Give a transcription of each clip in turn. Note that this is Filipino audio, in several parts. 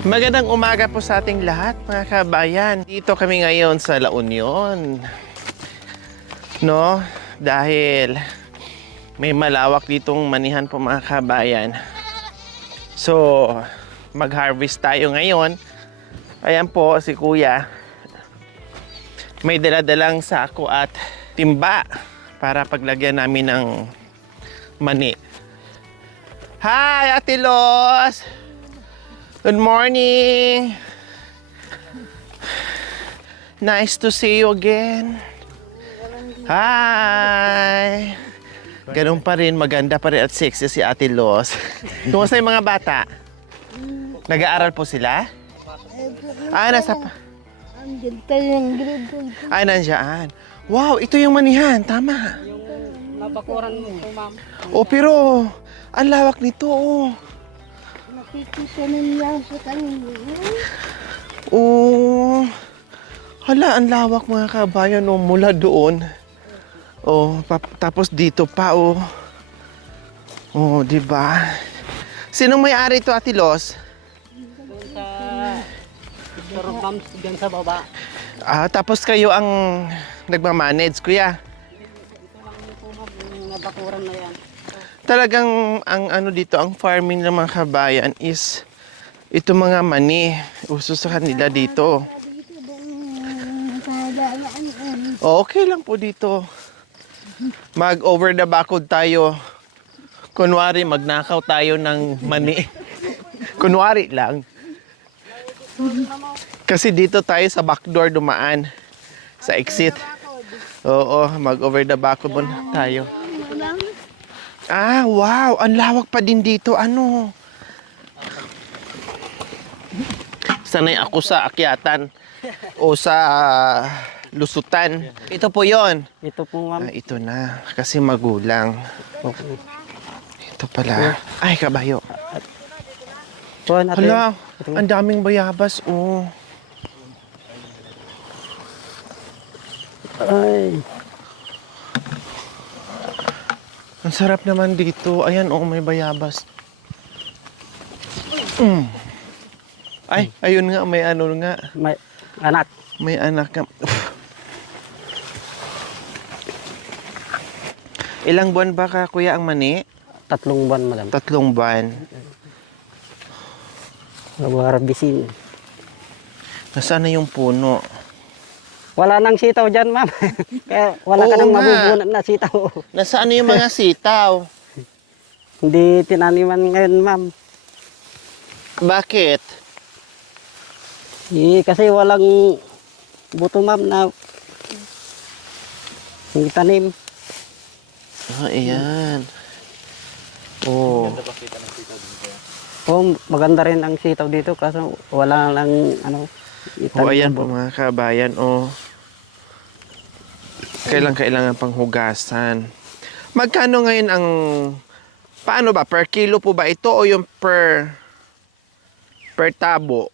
Magandang umaga po sa ating lahat, mga kabayan. Dito kami ngayon sa La Union. No? Dahil may malawak ditong manihan po, mga kabayan. So, mag-harvest tayo ngayon. Ayan po si Kuya. May daladalang sako at timba para paglagyan namin ng mani. Hi, Ate Los! Good morning! Nice to see you again. Hi! Ganun pa rin, maganda pa rin at sexy si Ate Los. Kumusta yung mga bata? Nag-aaral po sila? Nasa pa. Nandiyan. Wow, ito yung manihan, tama. Yung nabakuran mo, ma'am. Oh, pero ang lawak nito, oh. Nakikisanin lang sa kanila. Oh, hala, ang lawak, mga kabayan, oh, mula doon. Oh, tapos dito pa, oh. Oh, di ba? Sinong may-ari ito, Ate Los? Doon sa ma'am, dyan sa baba. Tapos kayo ang nagmamanage, Kuya. Ito lang po, ma'am, yung nabakuran na yan. Talagang ang ano dito, ang farming ng mga kabayan is ito mga mani. Uso sa kanila dito. Okay lang po dito. Mag-over the backwood tayo. Kunwari, magnakaw tayo ng mani. Kunwari lang. Kasi dito tayo sa backdoor dumaan. Sa exit. Oo, mag-over the backwood muna tayo. Wow! Ang lawak pa din dito. Ano? Sanay ako sa akyatan o sa lusutan. Ito po yon. Ito po, ma'am. Ito na. Kasi magulang. Okay. Ito pala. Ay, kabayo. Ito, natin. Hala, ang daming bayabas. Oh. Ay. Ang sarap naman dito. Ayan, oh, may bayabas. Ay, ayun nga, may ano nga. May anak. May anak ka. Ilang buwan ba ka, Kuya, ang mani? 3 buwan, madam. 3 buwan. Nag-harbisin. Nasaan na yung puno? Wala nang sitaw dyan, ma'am. Kaya wala Oo ka nang nga. mabubunan na sitaw. Nasaan na yung mga sitaw? Hindi tinaniman ngayon, ma'am. Bakit? Kasi walang buto, ma'am, na hindi tanim. Ayan. Oh. Maganda rin ang sitaw dito kasi wala lang ano. Ayan po, mga kabayan. Kailangan pang hugasan. Magkano ngayon ang... Paano ba? Per kilo po ba ito o yung per tabo?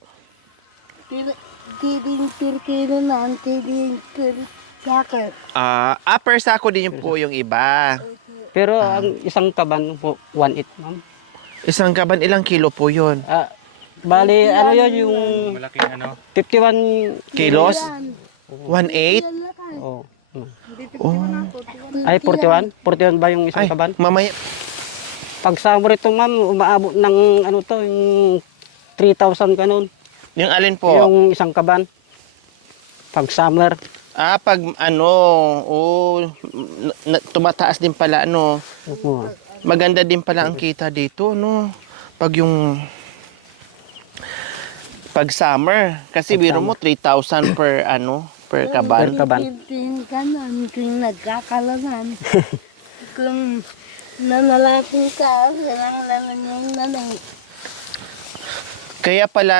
Tiding per kilo na, tiding per sako. Per sako din yung po yung iba. Pero ang isang kaban po, 1.8, ma'am. Isang kaban, ilang kilo po yun? Bali, ano yun, yung... Malaking ano? 51... Kilos? 1.8? Oh. Oh. Ay, 41? 41 ba yung isang Ay, kaban? mamaya. Pag summer ito, ma'am, umaabot ng ano to, yung 3,000 kanon. Yung alin po? Yung isang kaban. Pag summer. Pag ano, tumataas din pala, ano. Opo. Maganda din pala ang kita dito, no? Pag summer, kasi biro mo 3,000 per kaban. Per kaban. Tiding ka na, kung nagkakalangan. Kung nanalapin ka, kailangan yung nanay. Kaya pala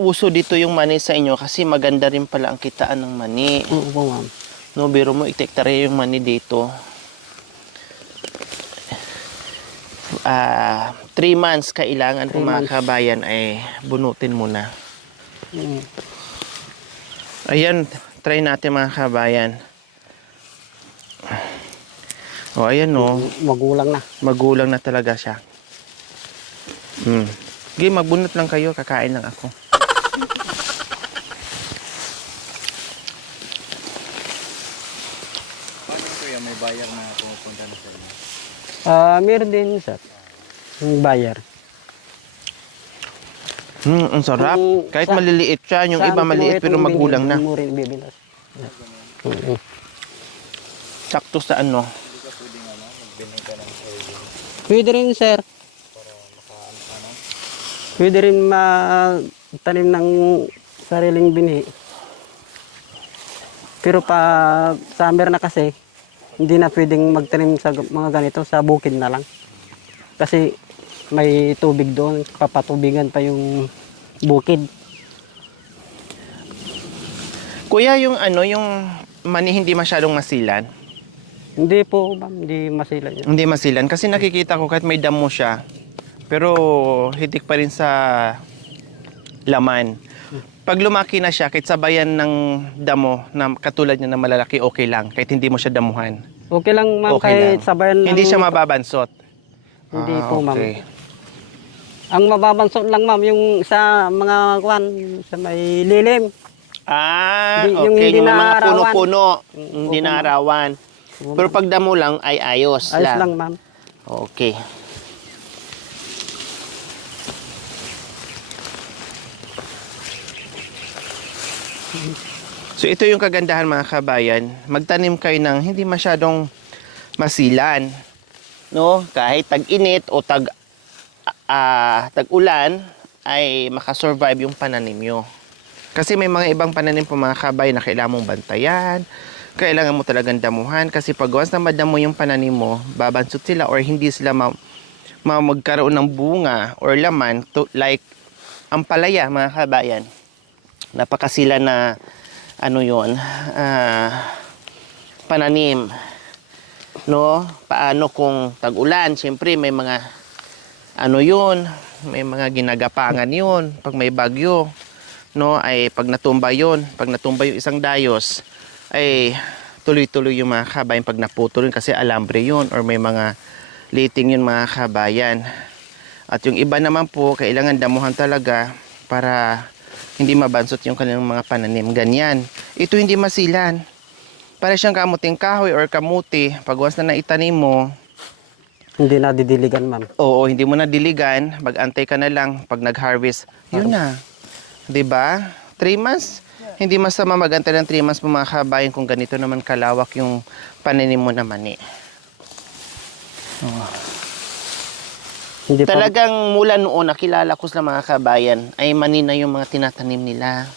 uso dito yung mani sa inyo kasi maganda rin pala ang kitaan ng mani. Opo, ma'am. No, biro mo itektarya yung mani dito. 3 months kailangan kung mga kabayan ay bunutin muna. Ayan, try natin mga kabayan. Ayan, no. Magulang na. Magulang na talaga siya. Sige, magbunot lang kayo. Kakain lang ako. Paano kuya, may bayar na pumupunta na sa inyo? Meron din, sir. Yung bayar. Ang sarap. Kung Kahit sa- maliliit siya. Yung iba maliit pero magulang na. Mo rin bibilas. Sakto sa ano. Hindi ka pwedeng magbinay ka ng sarili Pwede rin, sir. para maka Pwede rin magtanim ng sariling binhi. Pero pa summer na kasi, hindi na pwedeng magtanim sa mga ganito, sa bukid na lang. Kasi may tubig doon, papatubigan pa yung bukid. Kuya, yung ano, yung mani hindi masyadong masilan. Hindi po, ma'am, hindi masila yan. Hindi masilan. Kasi nakikita ko kahit may damo siya. Pero hitik pa rin sa laman. Pag lumaki na siya, kahit sabayan ng damo na katulad niya na malalaki, okay lang. Kahit hindi mo siya damuhan. Okay lang, ma'am, Okay kahit lang. sabayan ng... Hindi siya mababansot. Hindi po, ma'am. okay. Ang mababansot lang, ma'am, yung sa mga kwan, sa may lilim. Okay. Yung hindi Yung mga naarawan. puno-puno, hindi Opo, ma'am. naarawan. Pero pag damo lang, ay ayos, Ayos lang, ma'am. Okay. So ito yung kagandahan mga kabayan. Magtanim kayo ng hindi masyadong masilan. No? Kahit tag-init o tag-ulan ay makasurvive yung pananim nyo. Kasi may mga ibang pananim po mga kabayan na kailangan mong bantayan. Kailangan mo talagang damuhan. Kasi pag once na madamo yung pananim mo, babansot sila or hindi sila magkaroon ng bunga or laman like ang palaya mga kabayan. Napakasila na ano yon pananim, no? Paano kung tag-ulan? Siyempre may mga ano yun, may mga ginagapangan yun pag may bagyo, no? Ay pag natumba yun, pag natumba yung isang dayos, ay tuloy-tuloy yung mga kabayan pag naputol yun kasi alambre yun or may mga liting yun mga kabayan. At yung iba naman po kailangan damuhan talaga para hindi mabansot yung kanilang mga pananim. Ganyan. Ito hindi masilan. Para siyang kamuting kahoy or kamuti. Pag once na naitanim mo, Hindi na didiligan, ma'am. oo, hindi mo na diligan. Mag-antay ka na lang pag nag-harvest. Yun na. 'Di ba? 3 months. Hindi masama mag-antay ng 3 months po mga kabayan kung ganito naman kalawak yung pananim mo naman eh. Hindi pa, Talagang mula noon, nakilala ko sa mga kabayan, ay mani na yung mga tinatanim nila.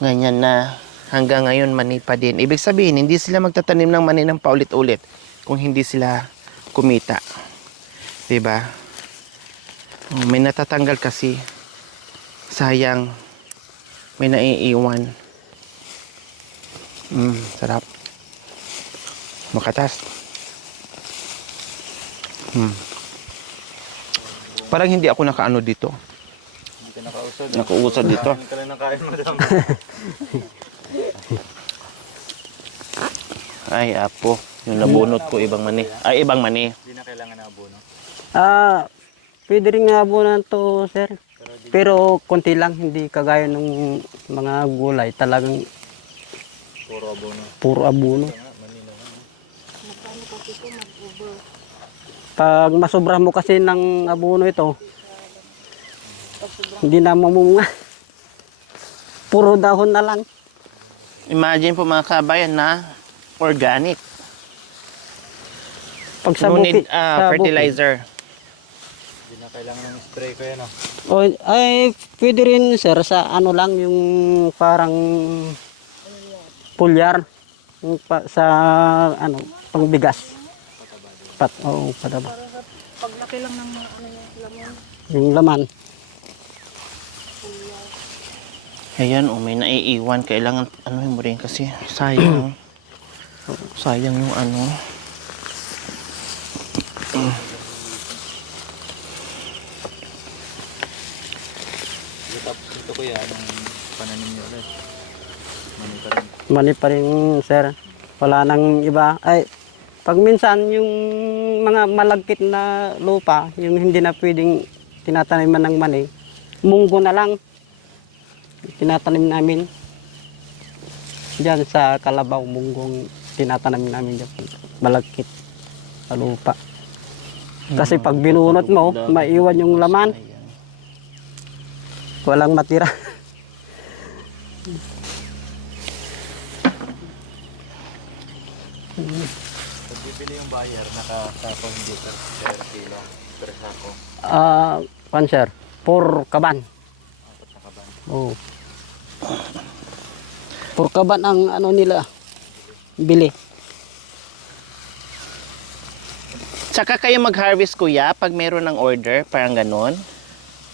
Ganyan na. Hanggang ngayon, mani pa din. Ibig sabihin, hindi sila magtatanim ng mani ng paulit-ulit kung hindi sila kumita. Diba? Oh, may natatanggal kasi. Sayang. May naiiwan. Sarap. Makatas. Parang hindi ako nakaano dito. Hindi ka nakausad. Nakuusad dito. Kain ka lang ng kain, madam. Ay, apo. Yung nabunot ko, ibang mani. Ay, ibang mani. Hindi na kailangan na abono. pwede rin nga abunan to, sir. Pero konti lang, hindi kagaya ng mga gulay. Talagang Puro abono. puro abuno. Manila na. Pag masobra mo kasi ng abuno ito, hindi na mamunga. Puro dahon na lang. Imagine po mga kabayan na organic. Pag sa No bukid, need fertilizer. Hindi na kailangan ng spray ko yan. Ay, pwede rin, sir, sa ano lang, yung parang pulyar. Yung sa, ano, pangbigas. Oo, pataba. Paglaki lang ng mga ano yung laman. Yung laman. Ayan, may naiiwan. Kailangan, ano mo rin kasi sayang. Sayang yung ano. Tapos dito ko yan, ang pananim niyo ulit. Mani pa rin. Mani pa rin, sir. Wala nang iba. Ay, pag minsan yung mga malagkit na lupa, yung hindi na pwedeng tinataniman ng mani, munggo na lang. Tinatanim namin. Diyan sa Kalabaw, munggong tinatanim namin dyan. Malagkit sa lupa. Kasi pag binunot mo, maiwan yung laman. Walang matira. Pag bibili yung buyer, nakasako hindi per kilo, per sako. Sir, 4 kaban. Apat na kaban. Oh. 4 kaban ang ano nila, bili. Tsaka kayo mag-harvest kuya pag meron ng order, parang ganon?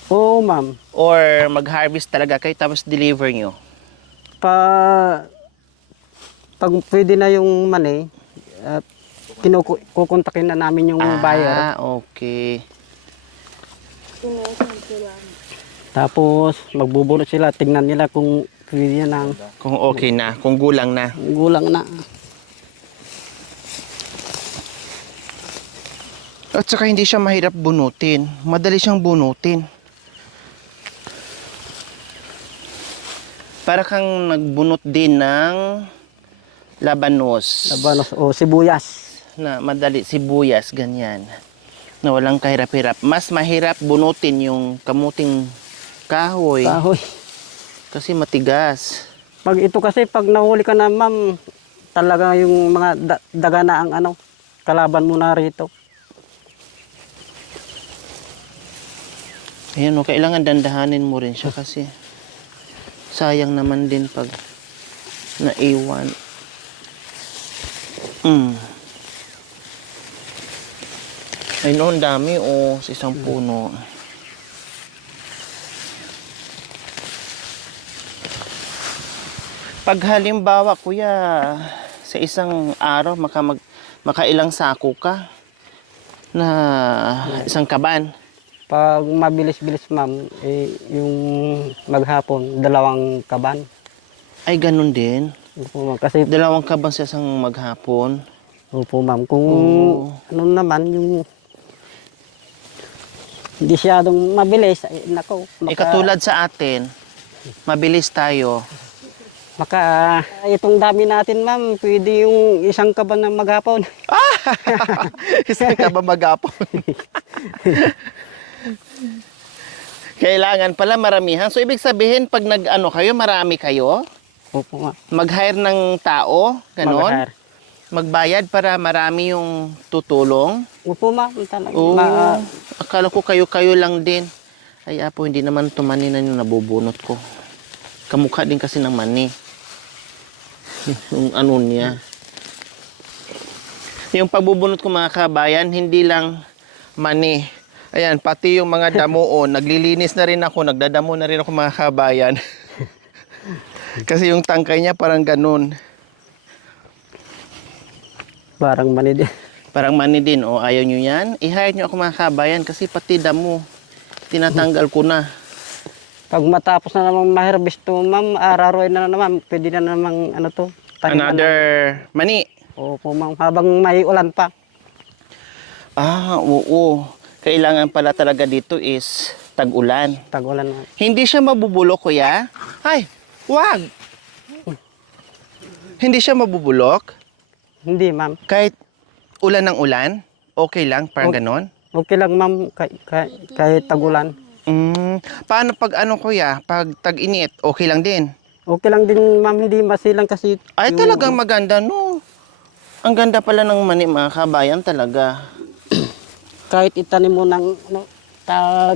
Oo, ma'am. Or mag-harvest talaga kayo tapos deliver nyo? Pag pwede na yung mani, kukontakin na namin yung buyer. Okay. Tapos magbubunot sila, tingnan nila kung pwede na, Kung okay na, kung gulang na. gulang na. At saka hindi siya mahirap bunutin. Madali siyang bunutin. Para kang nagbunot din ng labanos. Labanos o sibuyas. Na madali, sibuyas, ganyan. Na walang kahirap-hirap. Mas mahirap bunutin yung kamuting kahoy. Kahoy. Kasi matigas. Pag ito kasi, pag nahuli ka na, ma'am, talaga yung mga daga na ang ano, kalaban mo na rito. Ayan, no, kailangan dandahanin mo rin siya kasi sayang naman din pag naiwan. Ay no, ang dami sa isang puno. Pag halimbawa, kuya, sa isang araw makailang sako ka na isang kaban. Pag mabilis-bilis, ma'am, yung maghapon, 2 kaban. Ay, ganun din. Opo, ma'am. Kasi, 2 kaban sa isang maghapon. opo, ma'am, kung ano naman, yung hindi siyadong mabilis, nako. Katulad sa atin, mabilis tayo. Itong dami natin, ma'am, pwede yung 1 kaban ng maghapon. Isang kaban maghapon. Kailangan pala maramihan. So, ibig sabihin, pag nag-ano kayo, marami kayo, Opo, ma'am. mag-hire ng tao, ganon, Mag-hire. magbayad para marami yung tutulong. Opo, ma'am, talaga. Oo, akala ko kayo-kayo lang din. Ay, apo, hindi naman tumani na yung nabubunot ko. Kamukha din kasi ng mani. Yung ano niya. Yung pagbubunot ko mga kabayan, hindi lang mani. Ayan, pati yung mga damuon, naglilinis na rin ako, nagdadamo na rin ako mga kabayan. Kasi yung tangkay niya parang ganun. Parang mani din. Parang mani din, ayaw nyo yan? I-hire nyo ako mga kabayan kasi pati damo, tinatanggal ko na. Pag matapos na namang ma-harvest to, ma'am, araroy na naman, pwede na namang ano to. taniman Another mani. Opo, ma'am, habang may ulan pa. Oo. Kailangan pala talaga dito is tag-ulan. Tag-ulan na. Hindi siya mabubulok, kuya? Ay, wag! Hindi siya mabubulok? Hindi, ma'am. Kahit ulan ng ulan? Okay lang, parang ganon? Okay lang, ma'am, kahit tag-ulan. Paano pag ano, kuya? Pag tag-init, okay lang din? Okay lang din, ma'am, hindi masilang kasi. Ay, talagang maganda, no? Ang ganda pala ng mani, mga kabayan, talaga. Kahit itanim mo ng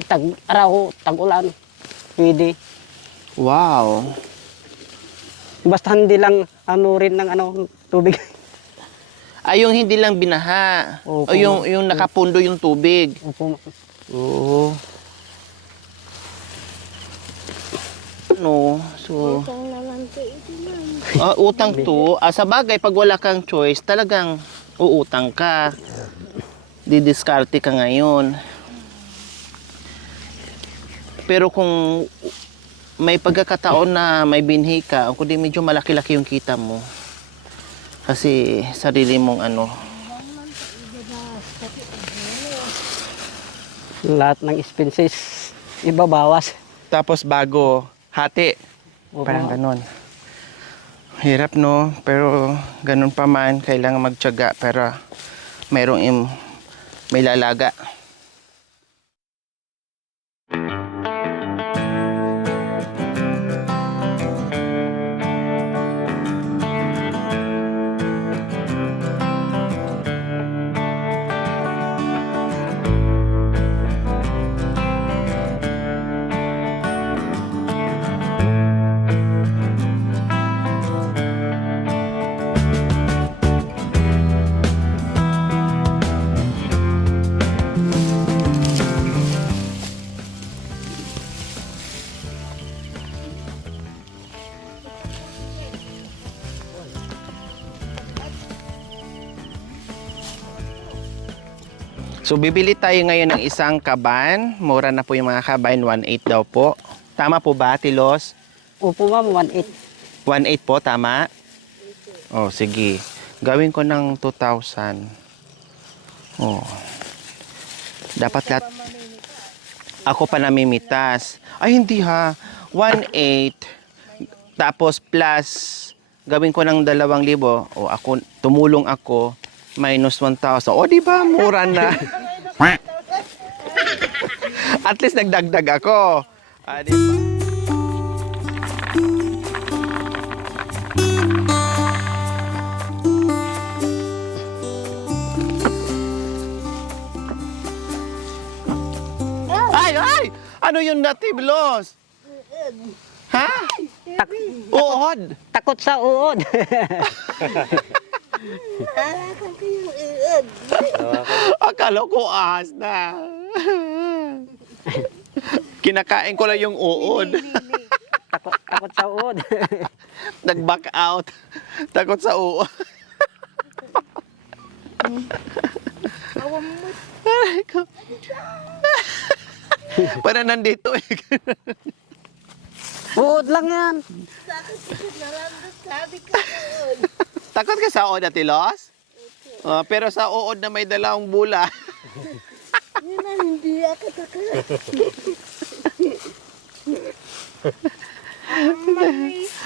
tag-araw, tag-ulan, pwede. Wow. Basta hindi lang ano rin ng tubig. Ay, yung hindi lang binaha. Opo. O yung nakapundo yung tubig. Opo. Oo. No, so... Utang naman po ito, ma'am. Utang to. Sa bagay, pag wala kang choice, talagang uutang ka. Didiskarte ka ngayon. Pero kung may pagkakataon na may binhi ka, kundi medyo malaki-laki yung kita mo. Kasi sarili mong ano. Lahat ng expenses, ibabawas. Tapos bago, hati. Opo. Parang ganon. Hirap no, pero ganun pa man, kailangan magtiyaga para may lalaga. So bibili tayo ngayon ng isang kaban. Mura na po yung mga kaban, 1.8 daw po. Tama po ba, Tilos? Opo ma'am, 1.8. 1.8 po, tama? Oh, sige. Gawin ko ng 2,000. Oh. Dapat lahat. Ako pa namimitas. Ay, hindi ha. 1.8. Tapos plus, gawin ko ng 2,000. O, ako, tumulong ako. Minus 1,000. O, di ba? Mura na. At least nagdagdag ako. Di ba? Ay, ay! Ano yung native loss? Ha? Uod. Takot sa uod. Alakan ko yung iod. Akala ko ahas na. Kinakain ko lang yung uod. Takot sa uod. Nag-back out. Takot sa uod. Aray ko. Para nandito eh. Uod lang yan. Sabi ko iod. Takot ka sa uod, Ate Los? Pero sa uod na may 2 bula. Yun ang hindi ako takot.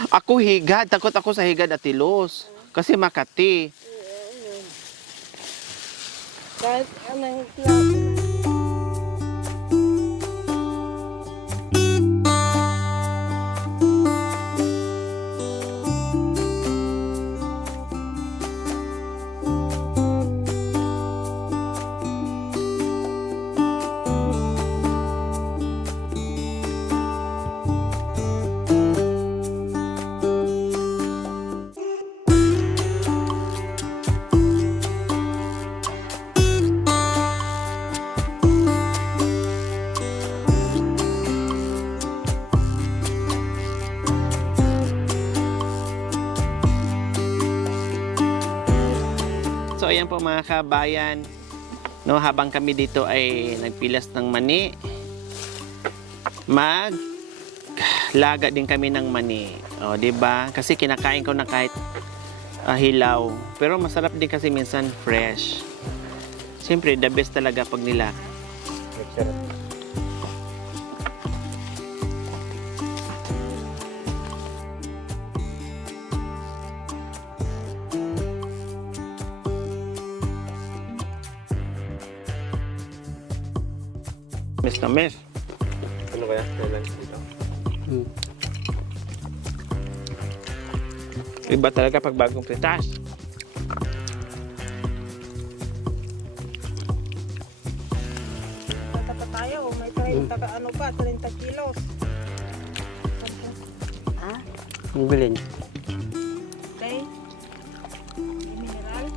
Ako higad. Takot ako sa higad, Ate Los. Kasi Makati. Kahit anong klase. So ayan po mga kabayan, no, habang kami dito ay nagpilas ng mani, maglaga din kami ng mani. O, di ba? Kasi kinakain ko na kahit hilaw. Pero masarap din kasi minsan fresh. Siyempre, the best talaga pag nila. Miss na miss. Ano kaya? Kailan dito? Iba talaga pag bagong pritas. Bata pa tayo, may 30 ka ano pa, 30 kilos. Ang bilhin. Okay? Mineral.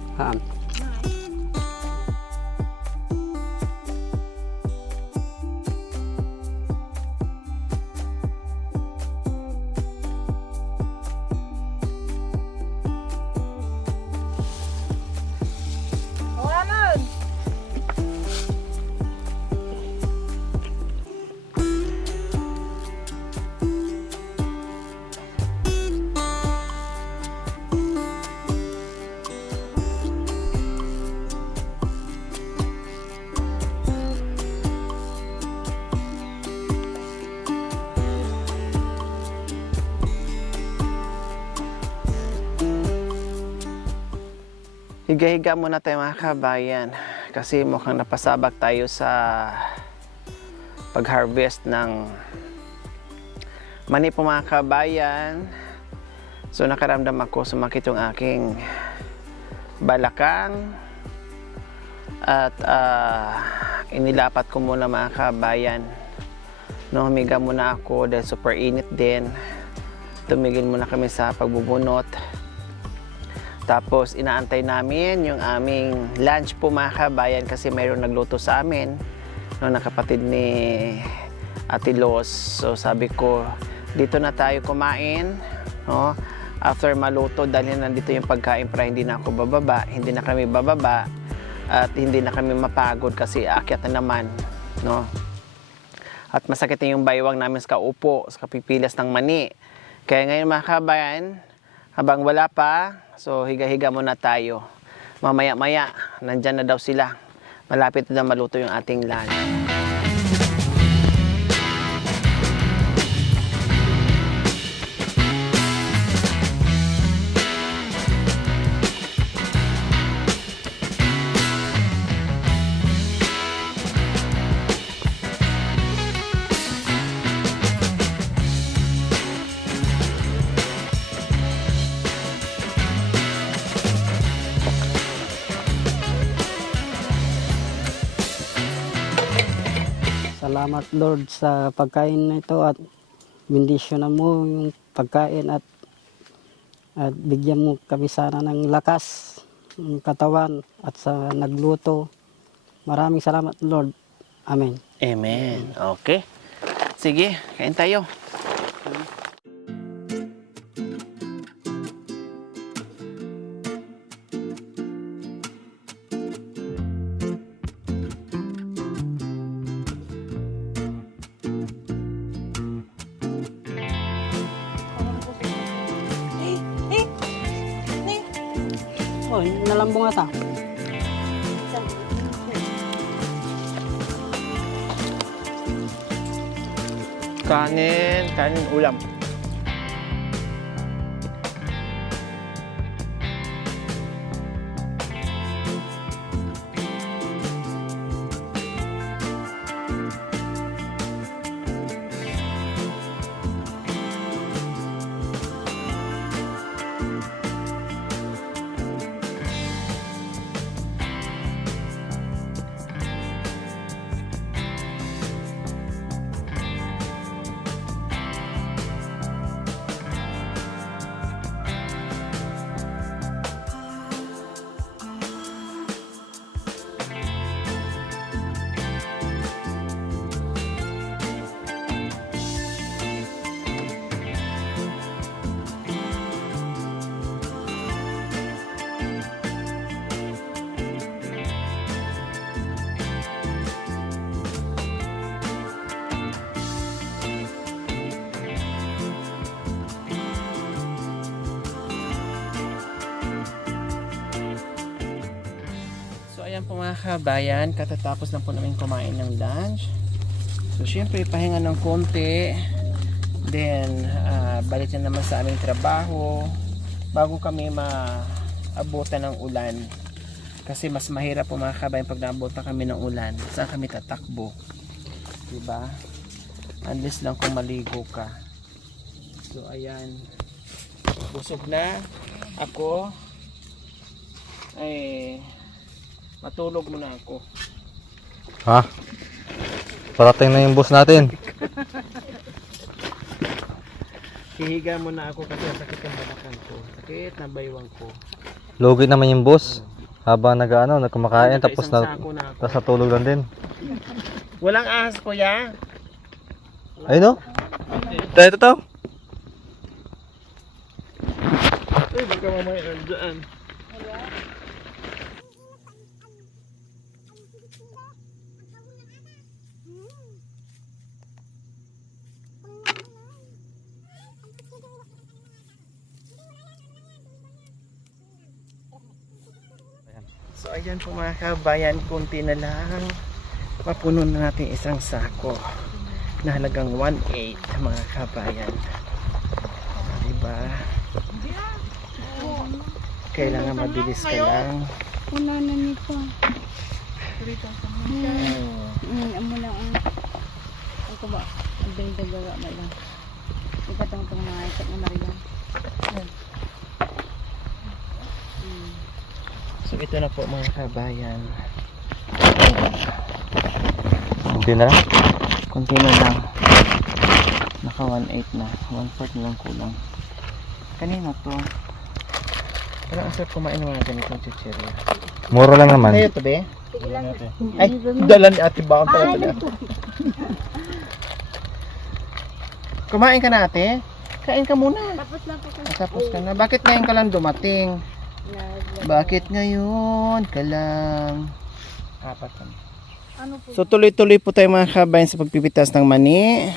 Wala na! Higa-higa muna tayo mga kabayan kasi mukhang napasabak tayo sa pag-harvest ng mani po mga kabayan. So nakaramdam ako, sumakit yung aking balakang at inilapat ko muna mga kabayan. No, humiga muna ako dahil super init din. Tumigil muna kami sa pagbubunot. Tapos inaantay namin yung aming lunch po mga kabayan kasi mayroong nagluto sa amin, no, na kapatid ni Ate Los. So sabi ko, dito na tayo kumain, no? After maluto, dahil nandito yung pagkain para hindi na ako bababa, hindi na kami bababa at hindi na kami mapagod kasi aakyat na naman, no? At masakit na yung baywang namin sa kaupo, sa kapipilas ng mani. Kaya ngayon mga kabayan, habang wala pa, so higa-higa muna tayo. Mamaya-maya, nandyan na daw sila. Malapit na maluto yung ating lunch. Salamat Lord sa pagkain na ito at bendisyonan mo yung pagkain at bigyan mo kami sana ng lakas ng katawan at sa nagluto. Maraming salamat Lord. Amen. Amen. Okay. Sige, kain tayo. Oh, nalambong ata. Kanin ulam. Ayan po mga kabayan, katatapos lang po namin kumain ng lunch. So syempre pahinga ng konti. Then balik na naman sa aming trabaho bago kami maabutan ng ulan. Kasi mas mahirap po mga kabayan pag naabutan kami ng ulan. Saan kami tatakbo? Diba? Unless lang kung maligo ka. So ayan. Busog na ako. Ay matulog muna ako. Ha? Parating na yung boss natin. Hihiga muna ako kasi sakit ang balakang ko. Sakit na baywang ko. Lugi naman yung boss. Habang nagkumakain tapos Isang sako na ako. tapos natulog lang din. Walang ahas kuya. Ayun o. Ito to. Uy, baka mamaya nandyan. So ayan po mga kabayan, kunti na lang mapuno na natin isang sako na halagang 1.8 mga kabayan. Diba? Kailangan mabilis ka lang. Una na nito. Amo lang ang. Ako ba? Ang dagdaga ba lang. Ipatong tong mga ikat na marilang. So ito na po mga kabayan. Hindi na lang. Kunti na lang. Naka 1.8 na. 1/4 na lang kulang. Kanina to. Pero ang sarap kumain ng mga ganitong chichirya. Mura lang naman. Kayo to be? Ay, dala ni Ate Baon pala ito. Kumain ka na ate? Kain ka muna. Tapos lang po. Tapos ka na. Bakit ngayon ka lang dumating? Bakit ngayon ka lang? Apat na. So tuloy-tuloy po tayo mga kabayan sa pagpipitas ng mani.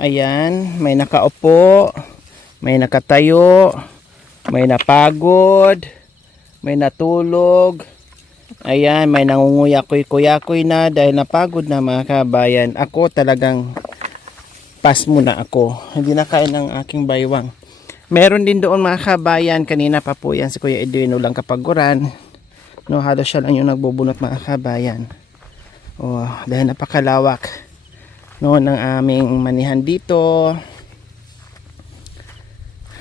Ayan, may nakaupo, may nakatayo, may napagod, may natulog. Ayan, may nangunguyakoy-kuyakoy na dahil napagod na mga kabayan. Ako talagang pass muna ako. Hindi na kain ng aking baywang. Meron din doon mga kabayan, kanina pa po yan si Kuya Edwin lang kapaguran. No, halos siya lang yung nagbubunot mga kabayan. Oh, dahil napakalawak no ng aming manihan dito.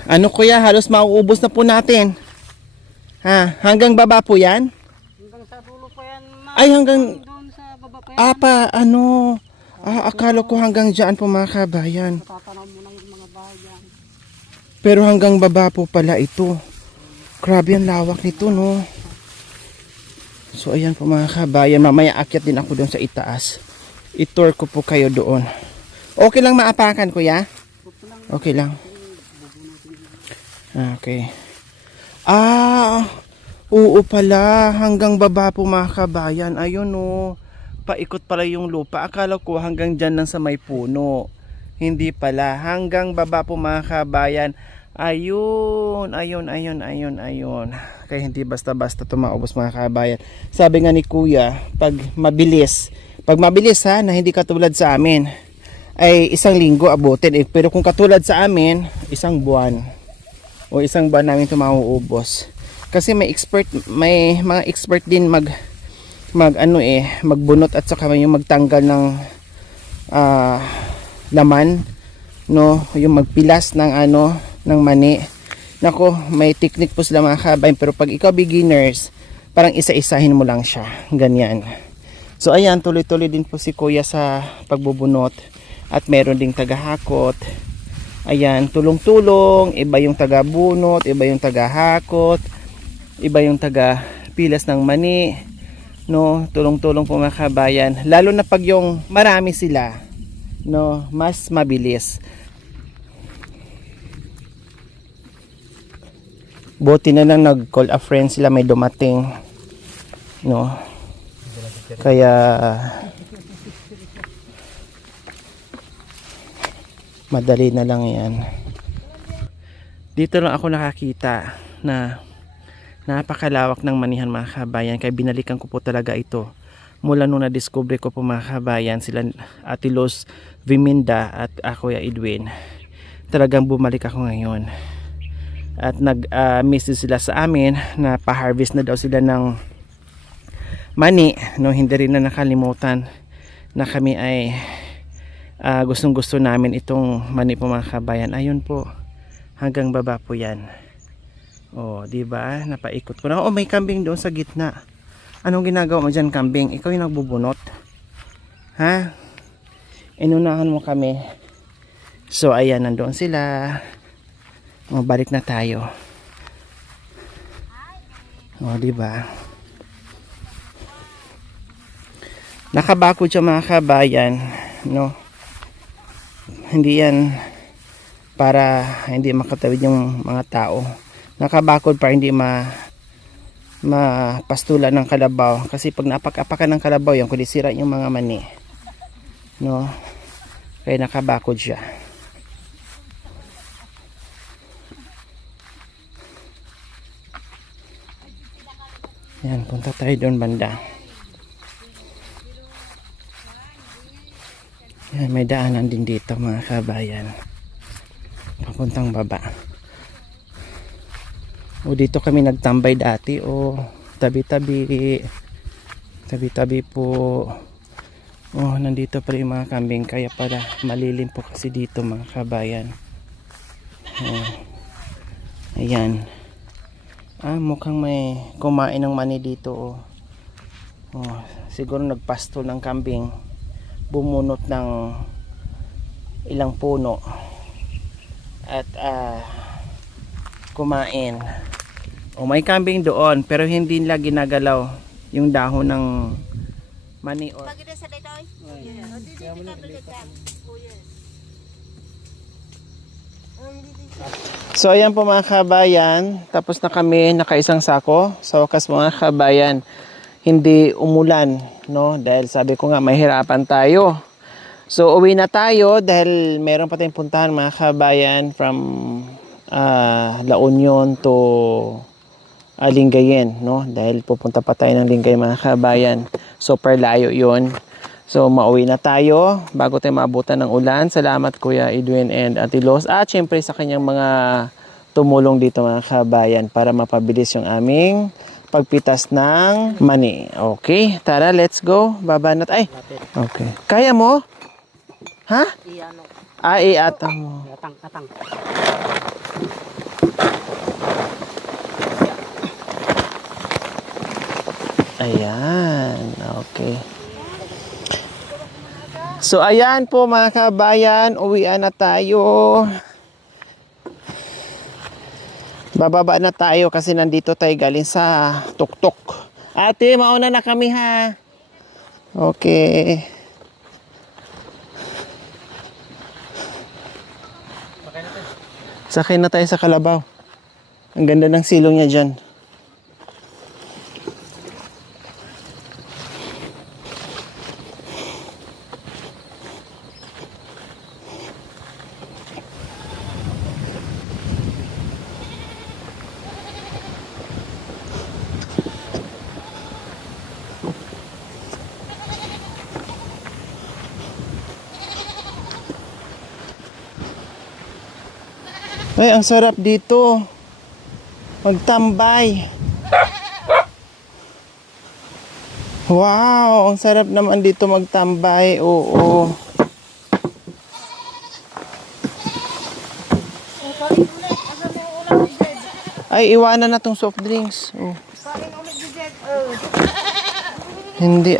Ano kuya, halos mauubos na po natin. Ha, hanggang baba po yan? Hanggang sa dulo pa yan, ma. Ay, hanggang Doon sa baba pa yan. akala ko hanggang dyan po mga kabayan. Tatanaw mo na yung mga bayan. Pero hanggang baba po pala ito. Grabe ang lawak nito, no? So, ayan po mga kabayan. Mamaya akyat din ako doon sa itaas. I-tour ko po kayo doon. Okay lang maapakan, kuya? Okay lang. Okay. Oo pala. Hanggang baba po mga kabayan. Ayun, no. Paikot pala yung lupa. Akala ko hanggang dyan lang sa may puno. Hindi pala. Hanggang baba po mga kabayan. Ayun. Kaya hindi basta-basta tumaubos mga kabayan. Sabi nga ni kuya, pag mabilis ha, na hindi katulad sa amin, ay 1 linggo abutin. Pero kung katulad sa amin, 1 buwan. O 1 buwan namin ito mauubos. Kasi may mga expert din magbunot at saka yung magtanggal ng laman, no, yung magpilas ng ng mani. Nako, may technique po sila mga kabayan, pero pag ikaw beginners, parang isa-isahin mo lang siya, ganyan. So ayan, tuloy-tuloy din po si kuya sa pagbubunot at meron ding tagahakot. Ayan, tulong-tulong, iba yung tagabunot, iba yung tagahakot, iba yung tagapilas ng mani, no, tulong-tulong po mga kabayan, lalo na pag yung marami sila, no, mas mabilis. Buti na lang nag-call a friend sila, may dumating, no, kaya madali na lang yan. Dito lang ako nakakita na napakalawak ng manihan mga kabayan, kaya binalikan ko po talaga ito mula nung na-discover ko po mga kabayan, sila Ate Luz Viminda at ako Kuya Edwin. Talagang bumalik ako ngayon at nag-message sila sa amin na pa-harvest na daw sila ng mani, no. Hindi rin na nakalimutan na kami ay gustong gusto namin itong mani po mga kabayan. Ayun po, hanggang baba po yan. Oh, di ba? Napaikot ko na. Oh, may kambing doon sa gitna. Anong ginagawa mo dyan, kambing? Ikaw yung nagbubunot? Ha? Inunahan mo kami. So ayan, nandoon sila. Oh, balik na tayo. Oh, di ba? Nakabakod siya mga kabayan, no? Hindi yan para hindi makatawid yung mga tao. Nakabakod para hindi mapastulan ng kalabaw, kasi pag napak-apakan ng kalabaw yan, kundi sira yung mga mani, no? Kaya nakabakod siya. Yan, punta tayo doon banda. Yan, may daanan din dito mga kabayan, papuntang baba. O dito kami nagtambay dati. O tabi-tabi. Tabi-tabi po. Oh, nandito pa rin yung mga kambing. Kaya pala malilim po kasi dito mga kabayan. Oh. Ayan. Mukhang may kumain ng mani dito. Oh, siguro nagpastol ng kambing. Bumunot ng ilang puno. At kumain. May kambing doon pero hindi nila ginagalaw yung dahon ng mani or So ayan po mga kabayan, tapos na kami, nakaisang sako. Sa wakas mga kabayan, hindi umulan, no? Dahil sabi ko nga mahirapan tayo. So uwi na tayo dahil meron pa tayong puntahan mga kabayan from La Union to Lingayen, no? Dahil pupunta pa tayo ng Lingayen mga kabayan. Super layo 'yon. So mauwi na tayo bago tayo maabutan ng ulan. Salamat Kuya Edwin and Ate Los at syempre sa kanyang mga tumulong dito mga kabayan para mapabilis yung aming pagpitas ng mani. Okay, tara, let's go. Baba na tayo. Okay. Kaya mo? Ha? Iatang mo. Katang. Ayan, okay. So ayan po mga kabayan, uwian na tayo. Bababa na tayo kasi nandito tayo galing sa tuktok. Ate, mauna na kami ha. Okay. Sakay na tayo sa kalabaw. Ang ganda ng silong niya dyan. Ay, ang sarap dito. Magtambay. Wow, ang sarap naman dito magtambay. Oo. Ay, iwanan na tong soft drinks. Oh. Hindi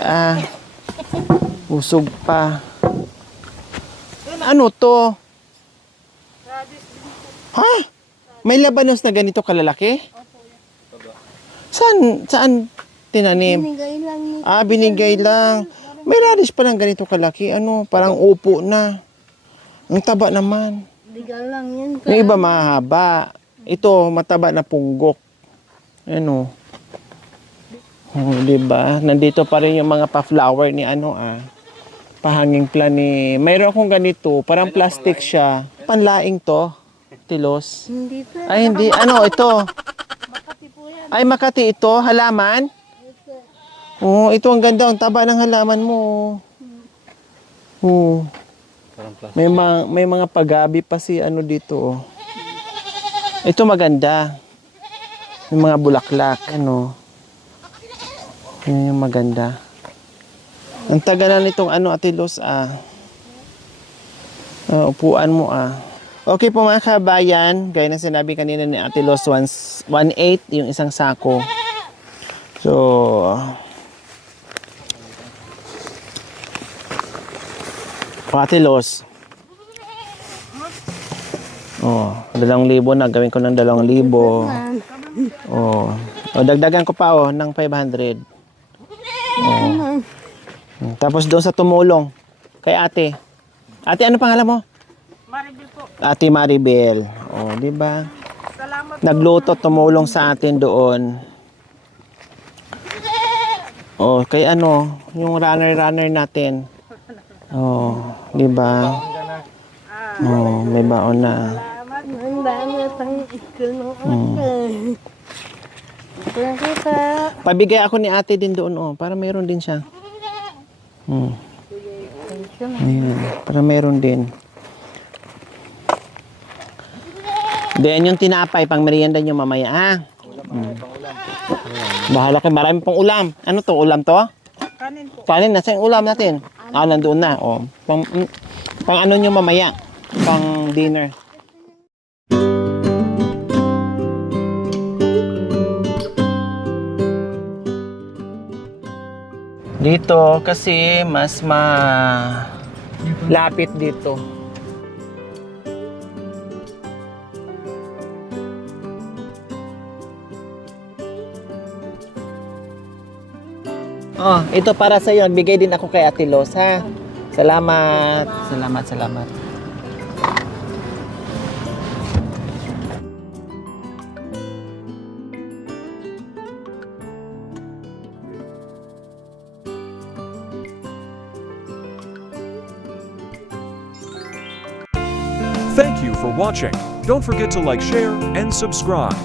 usog pa. Ano to? Ha? May labanos na ganito kalalaki? Saan tinanim? Binigay lang ni. Binigay lang. May radish pa lang ganito kalaki. Parang upo na. Ang taba naman. Binigay lang yan. Yung iba mahaba. Ito, mataba na punggok. Diba? Nandito pa rin yung mga pa-flower ni pahanging plan ni... Mayroon akong ganito. Parang plastic siya. Panlaing to. Tilos. Hindi pa. Ay, hindi. Ano, ito? Ay, Makati ito. Halaman? Oo, ito ang ganda. Ang taba ng halaman mo. Oo. May mga pagabi pa si dito. Oh. Ito maganda. Yung mga bulaklak. Yun yung maganda. Ang taga na nitong Ate Los, upuan mo, Okay po mga kabayan, gaya ng sinabi kanina ni Ate Los, 1.8 yung isang sako. So, Ate Los. 2,000 na, gawin ko ng 2,000. Dagdagan ko pa ng 500. Tapos doon sa tumulong kay ate. Ate, ano pangalan mo? Maribel po. Ate Maribel. Di ba? Salamat po. Nagluto, tumulong sa atin doon. Kay yung runner natin. Di ba? May baon na. Ang dami pang ikaw. Pabigay ako ni ate din doon, para meron din siya. Ayan, para meron din. Then yung tinapay, pang merienda nyo mamaya, Bahala kayo, marami pang ulam. Ano to, ulam to? Kanin po. Kanin, nasa yung ulam natin? Ah, nandoon na. Oh. Pang ano nyo mamaya? Pang dinner. Dito kasi mas lapit dito. Oh, ito para sa iyo. Nagbigay din ako kay Ate Los, ha? Salamat. Salamat, salamat. Thank you for watching. Don't forget to like, share, and subscribe.